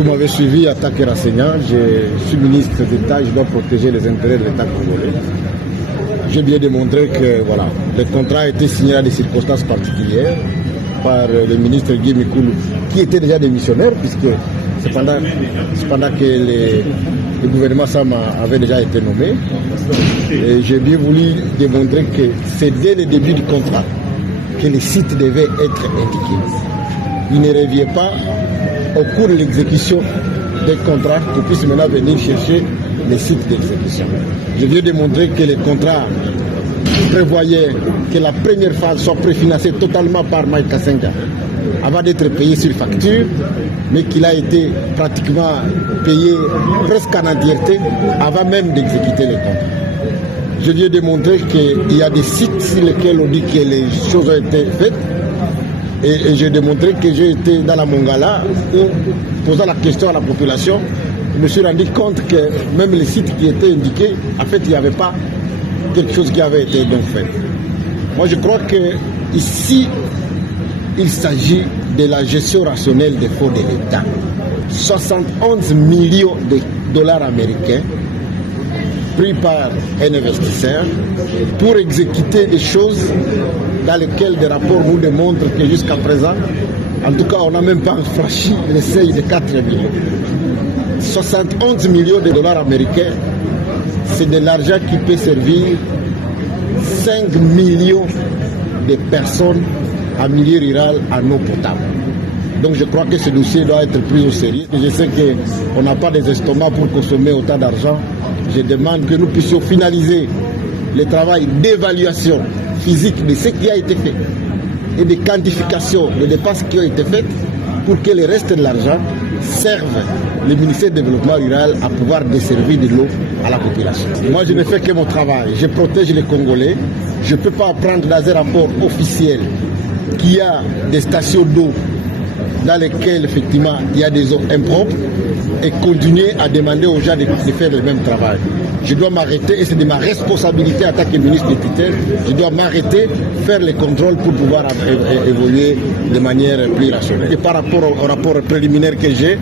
Vous m'avez suivi, attaque et renseignement. Je suis ministre d'État, je dois protéger les intérêts de l'État congolais. J'ai bien démontré que voilà, le contrat a été signé à des circonstances particulières par le ministre Guy Mikulu, qui était déjà démissionnaire, puisque c'est pendant que le gouvernement Sama avait déjà été nommé. Et j'ai bien voulu démontrer que c'est dès le début du contrat que les sites devaient être indiqués. Il ne revient pas au cours de l'exécution des contrats qu'on puisse maintenant venir chercher les sites d'exécution. Je viens démontrer que les contrats prévoyaient que la première phase soit préfinancée totalement par Mike Kassenga avant d'être payé sur facture, mais qu'il a été pratiquement payé presque en entièreté avant même d'exécuter les contrats. Je viens démontrer qu'il y a des sites sur lesquels on dit que les choses ont été faites. Et j'ai démontré que j'ai été dans la Mongala où, posant la question à la population, je me suis rendu compte que même les sites qui étaient indiqués, en fait, il n'y avait pas quelque chose qui avait été donc fait. Moi, je crois que ici, il s'agit de la gestion rationnelle des fonds de l'État. 71 millions de dollars américains pris par un investisseur pour exécuter des choses dans lesquelles des rapports nous démontrent que jusqu'à présent, en tout cas, on n'a même pas franchi le seuil de 4 millions. 71 millions de dollars américains, c'est de l'argent qui peut servir 5 millions de personnes en milieu rural en eau potable. Donc je crois que ce dossier doit être pris au sérieux. Je sais qu'on n'a pas des estomacs pour consommer autant d'argent. Je demande que nous puissions finaliser le travail d'évaluation physique de ce qui a été fait et de quantification des dépenses qui ont été faites pour que le reste de l'argent serve le ministère du Développement rural à pouvoir desservir de l'eau à la population. Moi, je ne fais que mon travail. Je protège les Congolais. Je ne peux pas prendre dans un rapport officiel qu'il y a des stations d'eau dans lesquelles, effectivement, il y a des eaux impropres et continuer à demander aux gens de faire le même travail. Je dois m'arrêter, et c'est de ma responsabilité en tant que ministre député, je dois m'arrêter, faire les contrôles pour pouvoir évoluer de manière plus rationnelle. Et par rapport au rapport préliminaire que j'ai,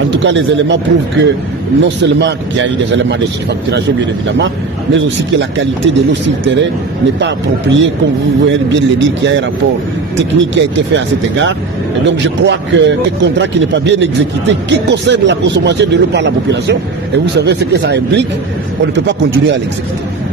en tout cas, les éléments prouvent que non seulement qu'il y a eu des éléments de surfacturation, bien évidemment, mais aussi que la qualité de l'eau sur le terrain n'est pas appropriée, comme vous voyez bien le dire, qu'il y a un rapport technique qui a été fait à cet égard. Et donc je crois que un contrat qui n'est pas bien exécuté, qui concerne la consommation de l'eau par la population, et vous savez ce que ça implique, on ne peut pas continuer à l'exécuter.